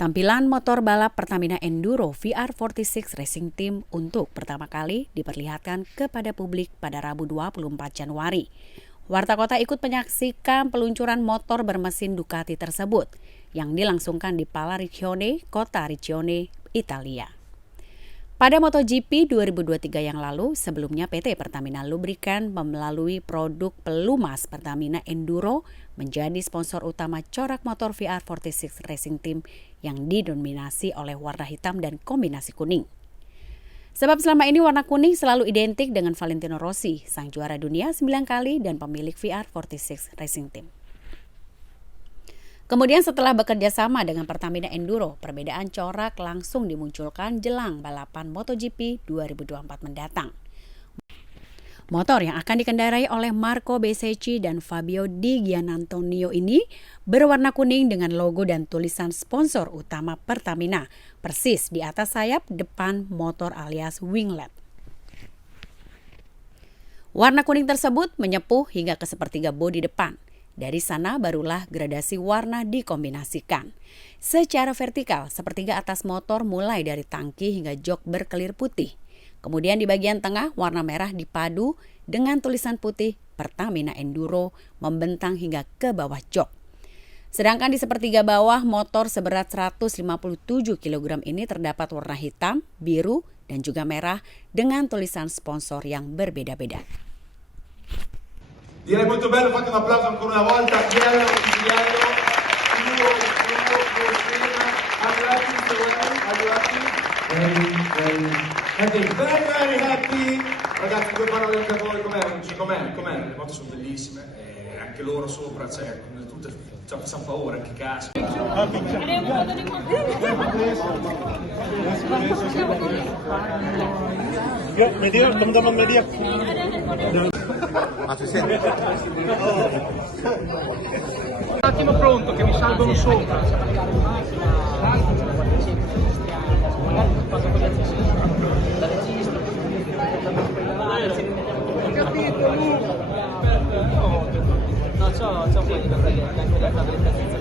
Tampilan motor balap Pertamina Enduro VR46 Racing Team untuk pertama kali diperlihatkan kepada publik pada Rabu 24 Januari. Warta Kota ikut menyaksikan peluncuran motor bermesin Ducati tersebut yang dilangsungkan di Pala Regione, Kota Regione, Italia. Pada MotoGP 2023 yang lalu, sebelumnya PT Pertamina Lubrikan melalui produk pelumas Pertamina Enduro menjadi sponsor utama corak motor VR46 Racing Team yang didominasi oleh warna hitam dan kombinasi kuning. Sebab selama ini warna kuning selalu identik dengan Valentino Rossi, sang juara dunia 9 kali dan pemilik VR46 Racing Team. Kemudian setelah bekerja sama dengan Pertamina Enduro, perbedaan corak langsung dimunculkan jelang balapan MotoGP 2024 mendatang. Motor yang akan dikendarai oleh Marco Bezzecchi dan Fabio Di Giannantonio ini berwarna kuning dengan logo dan tulisan sponsor utama Pertamina, persis di atas sayap depan motor alias winglet. Warna kuning tersebut menyepuh hingga ke sepertiga bodi depan. Dari sana barulah gradasi warna dikombinasikan. Secara vertikal, sepertiga atas motor mulai dari tangki hingga jok berkelir putih. Kemudian di bagian tengah, warna merah dipadu dengan tulisan putih Pertamina Enduro membentang hingga ke bawah jok. Sedangkan di sepertiga bawah, motor seberat 157 kg ini terdapat warna hitam, biru, dan juga merah dengan tulisan sponsor yang berbeda-beda. Direi molto bello, fate un applauso ancora una volta a Chiara, Giuliano, very happy. Ragazzi, due parole anche a voi, com'è? Le moto sono bellissime, e anche loro sopra, cioè, tutte, facciamo paura, anche casco. Media, teman-teman media. Un attimo pronto, che mi salgono sopra. Ho capito, Luca. No, c'ho un po' di battaglia, anche la tavoletta senza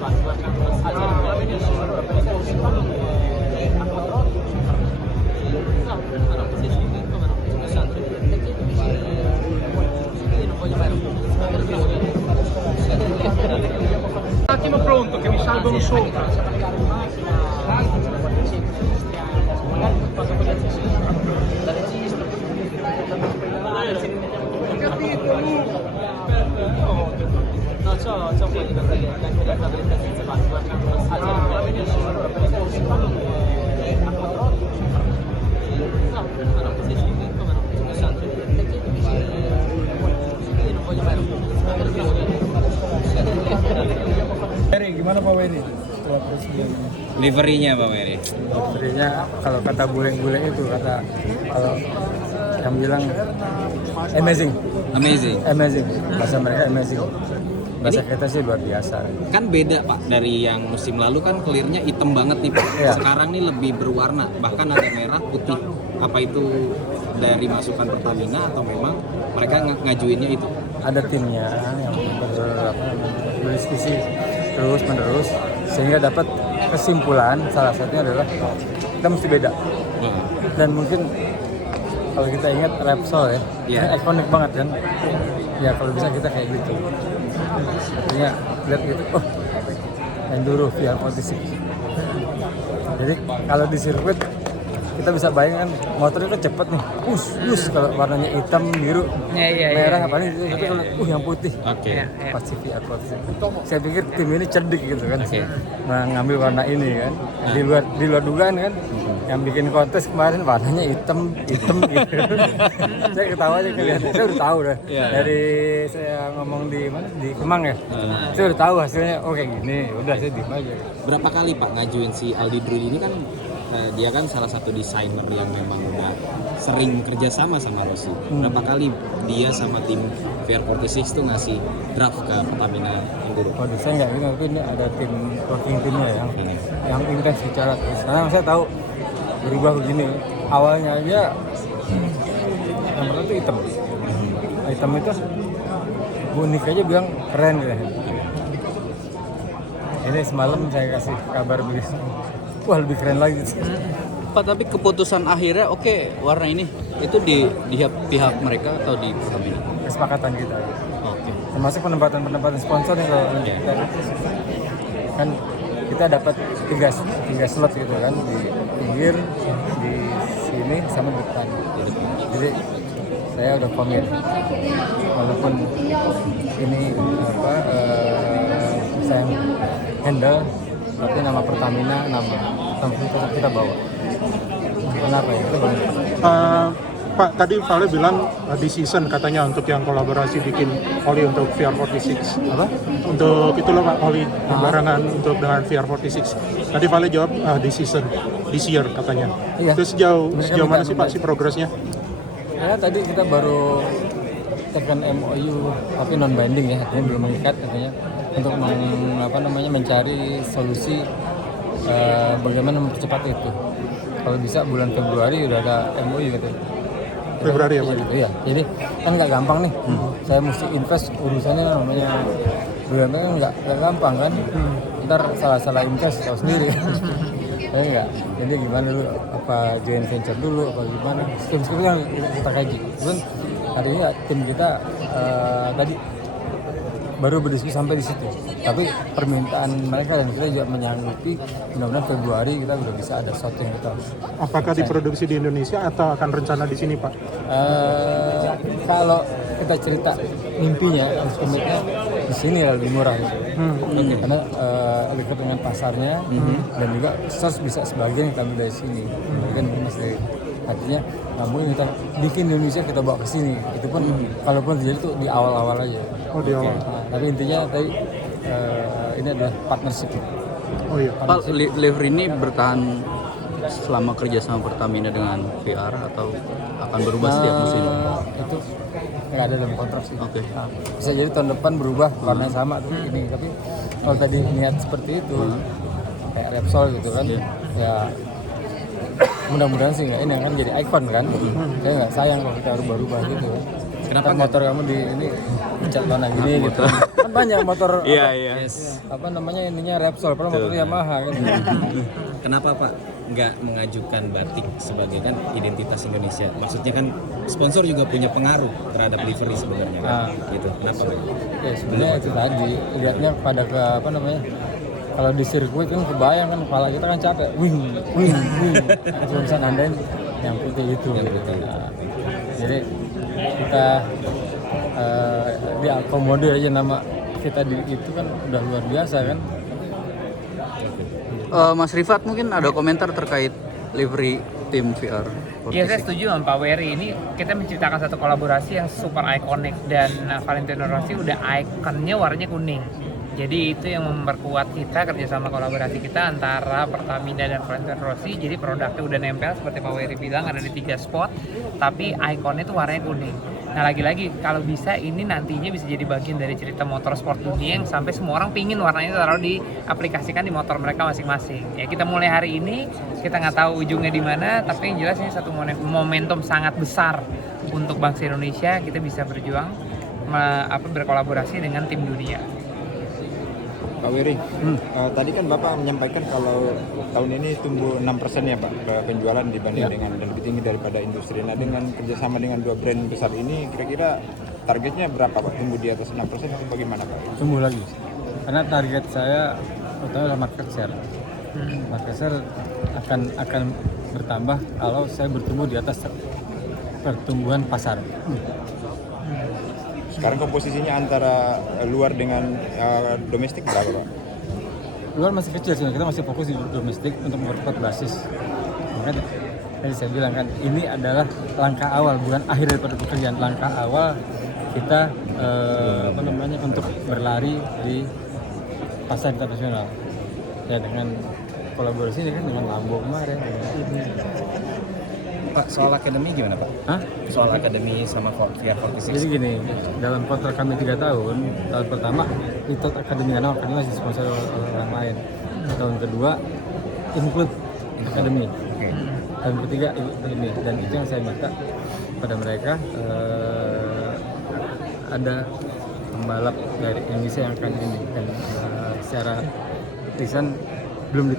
Un attimo pronto, che mi salgono sopra. Ho capito, Luca. No, c'ho un po' di battaglia, anche la tavoletta senza Gimana Pak Weri setelah presiden? Liverinya Pak Weri? Liverinya kalau kata bule-bule itu kalau yang bilang amazing. Bahasa mereka amazing. Bahasa kita sih luar biasa. Kan beda Pak, dari yang musim lalu kan clearnya hitam banget nih Pak. Iya. Sekarang nih lebih berwarna, bahkan ada merah putih. Apa itu dari masukan Pertamina atau memang mereka ngajuinnya itu? Ada timnya yang berdiskusi terus menerus sehingga dapat kesimpulan, salah satunya adalah kita mesti beda. Dan mungkin kalau kita ingat Repsol ya, kan ikonik banget kan. Ya kalau bisa kita kayak gitu. Artinya lihat gitu, oh Enduro VR46. Jadi kalau di sirkuit kita bisa bayangkan motornya kan cepet nih, kalau warnanya hitam, biru, merah apa nih, tapi kalau yang putih, pasti VR46. Saya pikir tim ini cerdik gitu kan, ngambil warna ini kan, di luar dugaan kan, yang bikin kontes kemarin warnanya hitam gitu. Saya ketawa aja kelihatan, saya udah tahu dah dari saya ngomong di Kemang ya, saya udah tahu hasilnya, oh kayak gini, udah saya diem aja. Berapa kali Pak ngajuin si Aldi Drudi ini kan? Dia kan salah satu desainer yang memang udah sering kerja sama Rossi. Berapa kali dia sama tim VR46 tuh ngasih draft ke Pertamina Enduro? Oh, desain nggak ini, tapi ini ada tim working timnya yang intens bicara terus. Karena saya tahu berubah begini. Awalnya aja yang pertama itu hitam. Hitam itu unik aja bilang keren gitu. Ini semalam saya kasih kabar begitu. wah lebih keren lagi. Pak, tapi keputusan akhirnya oke, warna ini itu di pihak mereka atau di Pertamina? Kesepakatan kita. Oke. Termasuk penempatan sponsor nih kalau kita kan kita dapat tiga slot gitu kan, di pinggir, di sini sama depan. Jadi saya udah komit walaupun ini saya handle, tapi nama Pertamina, nama kita bawa. Kenapa ya? Itu banget. Pak, tadi Vale bilang di season katanya untuk yang kolaborasi bikin oli untuk VR46. Apa? Untuk itu loh Pak, oli barengan untuk dengan VR46. Tadi Vale jawab di season, this year katanya. Iya. Terus sejauh mana sih Pak minta. sih progresnya? Ya tadi kita baru tekan MOU tapi non binding ya, artinya belum mengikat katanya untuk mencari solusi bagaimana mempercepat itu. Kalau bisa bulan Februari udah ada MOU katanya. Februari ya Pak? Iya, jadi kan nggak gampang nih. Saya mesti invest, urusannya namanya BUMN kan nggak gampang kan. Ntar salah invest tahu sendiri. Saya enggak. Jadi gimana dulu? Apa joint venture dulu? Apa gimana? Skim yang kita kaji. Kemudian hari ini tim kita tadi baru berdiskusi sampai di situ. Tapi permintaan mereka dan kita juga menyanggupi. Mudah-mudahan Februari kita udah bisa ada sesuatu yang kita. Apakah diproduksi di Indonesia atau akan rencana di sini Pak? Kalau kita cerita mimpinya, komitnya di sini lebih murah. Karena dekat dengan pasarnya dan juga source bisa sebagian kita ambil dari sini. Mungkin masih artinya mungkin kita bikin di Indonesia kita bawa ke sini. Itu pun kalaupun terjadi itu di awal-awal aja. Oh di awal. Tapi intinya tadi ini adalah partnership. Oh iya. Pak, Liver ini bertahan selama kerja sama Pertamina dengan VR atau akan berubah setiap musim? Itu nggak ada dalam kontrak sih. Oke. Bisa jadi tahun depan berubah warnanya sama tuh ini. Tapi kalau tadi niat seperti itu kayak Repsol gitu kan, ya mudah-mudahan sih nggak ini akan jadi ikon kan. Saya nggak sayang kalau kita rubah-rubah gitu. Kenapa motor kamu di ini cat warna gini gitu? Kan banyak motor. Apa namanya ininya Repsol, padahal motornya Yamaha kan. Kenapa Pak nggak mengajukan batik sebagai kan identitas Indonesia? Maksudnya kan sponsor juga punya pengaruh terhadap livery sebenarnya kan? Gitu. Kenapa Pak? Ya sebenarnya itu tadi lihatnya pada ke apa namanya, kalau di sirkuit kan kebayang kan kepala kita kan capek, wing. Cuma bisa nandain yang putih itu. Nah, jadi kita diakomodir aja nama kita di itu kan udah luar biasa kan. Mas Rifat mungkin ada komentar terkait livery tim VR? Iya, saya setuju sama Pak Wery. Ini kita menciptakan satu kolaborasi yang super ikonik dan Valentino Rossi udah ikonnya warnanya kuning. Jadi itu yang memperkuat kita kerjasama kolaborasi kita antara Pertamina dan Valentino Rossi. Jadi produknya udah nempel seperti Pak Wery bilang ada di 3 spot, tapi ikonnya itu warnanya kuning. Nah lagi-lagi kalau bisa ini nantinya bisa jadi bagian dari cerita motorsport dunia yang sampai semua orang pingin warnanya taruh diaplikasikan di motor mereka masing-masing. Ya kita mulai hari ini, kita nggak tahu ujungnya di mana, tapi yang jelas ini satu momentum sangat besar untuk bangsa Indonesia. Kita bisa berjuang berkolaborasi dengan tim dunia. Pak Wery, tadi kan Bapak menyampaikan kalau tahun ini tumbuh 6% ya Pak penjualan dibanding dengan dan lebih tinggi daripada industri. Nah dengan kerjasama dengan 2 brand besar ini kira-kira targetnya berapa Pak? Tumbuh di atas 6% itu bagaimana Pak? Tumbuh lagi, karena target saya utama adalah market share. Market share akan bertambah kalau saya bertumbuh di atas pertumbuhan pasar. Sekarang komposisinya antara luar dengan domestik berapa Pak? Luar masih kecil sebenarnya, kita masih fokus di domestik untuk memperkuat basis. Makanya tadi saya bilang kan ini adalah langkah awal, bukan akhir daripada pekerjaan. Langkah awal kita untuk berlari di pasar internasional. Ya dengan kolaborasi ini kan dengan Lambo kemarin. Pak, soal akademi gimana Pak? Hah? Soal akademi sama VR46. Jadi gini, dalam kontrak kami 3 tahun, tahun pertama itu akademi karena akademi masih sponsor orang lain. Tahun kedua include akademi. Tahun ketiga ini, dan itu yang saya minta pada mereka ada pembalap dari Indonesia yang akan ini dan secara lisan belum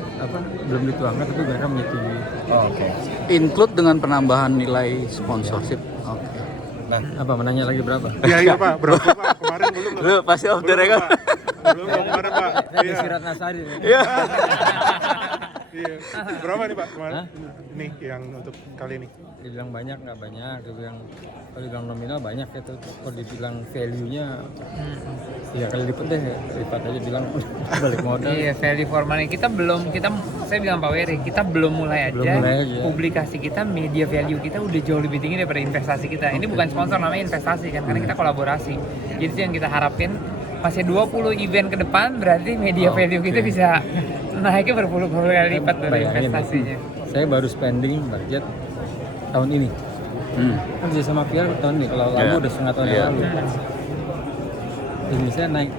dituangkan, tapi mereka menyetujui. Oke. Include dengan penambahan nilai sponsorship. Oke. Apa menanya lagi berapa? Iya Pak, berapa Pak? Kemarin belum. Lu pasti off the record. Belum kemarin Pak. Iya. Surat Nasari. Iya. Iya. Berapa nih Pak kemarin? Ini yang untuk kali ini. Dibilang banyak nggak banyak, kalau dibilang nominal banyak itu, kalau dibilang value-nya ya kali lipat deh, lipat aja bilang balik modal. Iya, value for money. Saya bilang Pak Wery, kita belum mulai aja. Publikasi kita, media value kita udah jauh lebih tinggi daripada investasi kita. Ini bukan sponsor, namanya investasi kan, karena kita kolaborasi. Jadi itu yang kita harapin. Masih 20 event ke depan, berarti media value kita bisa naiknya berpuluh-puluh kali lipat dari investasinya. Saya baru spending budget tahun ini. Kan kerja sama PR tahun ini, kalau lalu udah setengah tahun yang lalu. Indonesia naik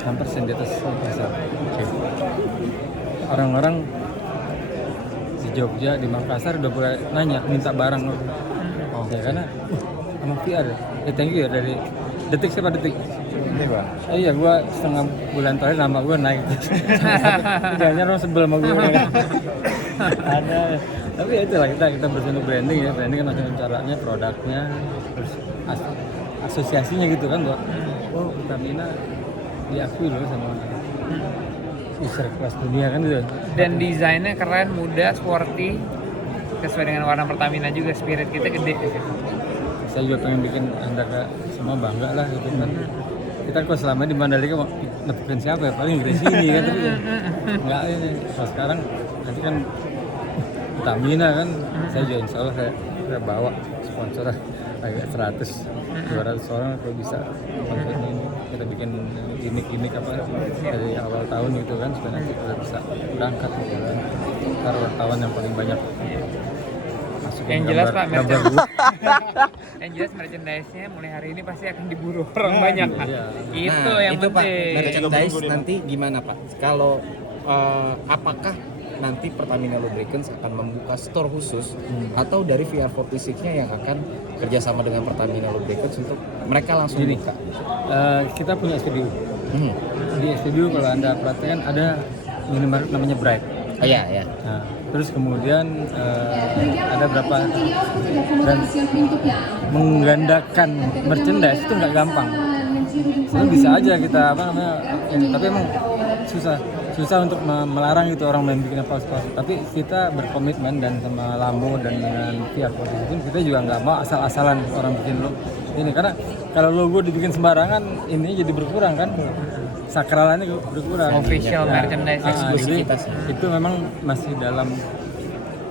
6% di atas 6%. Orang-orang di Jogja, di Makassar udah mulai nanya, minta barang. Ya karena sama PR. Thank you ya dari detik siapa detik. Ini Pak. Iya, gua setengah bulan terakhir nama gua naik. Jangan orang sebel sama gua. Ada. Tapi ya itulah kita berusaha branding ya. Branding kan macam caranya, produknya, terus asosiasinya gitu kan, buat Pertamina diakui loh sama user kelas dunia kan gitu. Dan desainnya keren, mudah, sporty, sesuai dengan warna Pertamina juga, spirit kita gede. Saya juga pengen bikin Anda semua bangga lah gitu kan. Kita kok selama di Mandalika mau nepukin siapa ya, paling Grace ini kan, tapi enggak ini. Kalau sekarang nanti kan Pertamina kan, saya juga insya Allah saya bawa sponsor agak 100-200 orang kalau bisa sponsor ini. Kita bikin gimmick apa dari awal tahun gitu kan, supaya nanti kita bisa berangkat gitu kan. Ntar wartawan yang paling banyak. Yang jelas Pak, yang jelas merchandise-nya mulai hari ini pasti akan diburu orang banyak. Itu yang itu penting. Pak, merchandise nanti gimana Pak? Kalau apakah nanti Pertamina Lubricants akan membuka store khusus atau dari VR46-nya yang akan kerjasama dengan Pertamina Lubricants untuk mereka langsung buka? Kita punya SPBU. Di SPBU kalau Anda perhatikan ada minimarket namanya Bright. Iya. Nah, terus kemudian ada berapa, dan menggandakan merchandise itu nggak gampang. Sebenarnya bisa aja kita tapi emang susah untuk melarang gitu orang main bikin apa. Tapi kita berkomitmen dan sama Lambo dan dengan pihak pun kita juga nggak mau asal-asalan orang bikin ini, karena kalau logo dibikin sembarangan ini jadi berkurang kan, sakralannya berkurang. Official merchandise eksklusivitas itu memang masih dalam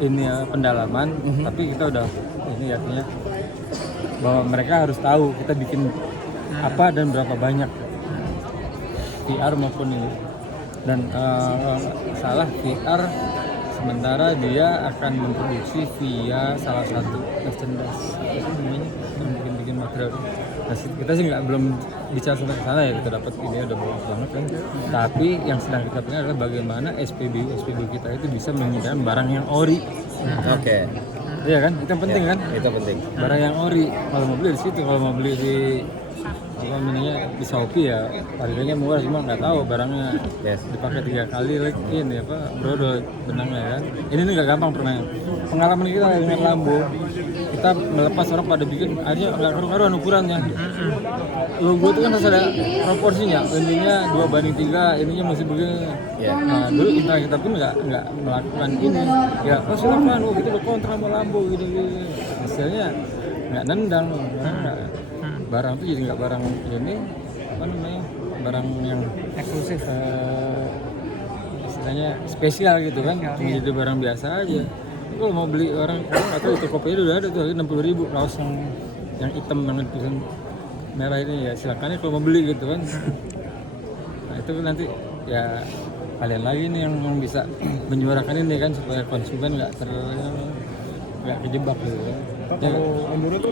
ini ya, pendalaman. Tapi kita udah ini artinya bahwa mereka harus tahu kita bikin apa dan berapa banyak VR maupun ini. Dan salah VR sementara dia akan memproduksi via salah satu merchandise yang bikin material. Nah, kita sih belum bicara sampai ke sana ya, kita dapat ini udah bagus banget kan. Tapi yang sedang kita pikirkan adalah bagaimana SPBU kita itu bisa menyediakan barang yang ori. Oke. Iya kan, itu yang penting kan? Itu penting. Barang yang ori. Kalau mau beli di situ, kalau mau beli di di Shopee ya harganya murah, cuma nggak tahu barangnya dipakai 3 kali lagi ini brodol benangnya kan. Ini nggak gampang permainnya. Pengalaman kita dengan Lambo, kita melepas orang pada bikin aja nggak karu-karuan ukurannya. Logo itu kan harus ada proporsinya, ininya 2:3, ininya masih begini. Nah dulu kita pun nggak melakukan ini. Ya silakan, kita berkontra sama Lambo gini. Hasilnya nggak nendang. Barang itu jadi nggak barang ini barang yang eksklusif, istilahnya spesial gitu kan, jadi barang biasa aja. Kalau mau beli orang atau Tokopedia udah ada tuh 60.000 kaos yang hitam banget tulisan merah ini, ya silakan ya kalau mau beli gitu kan. Nah itu nanti ya kalian lagi nih yang bisa menyuarakan ini kan, supaya konsumen nggak kejebak gitu kan. Kalau Enduro tuh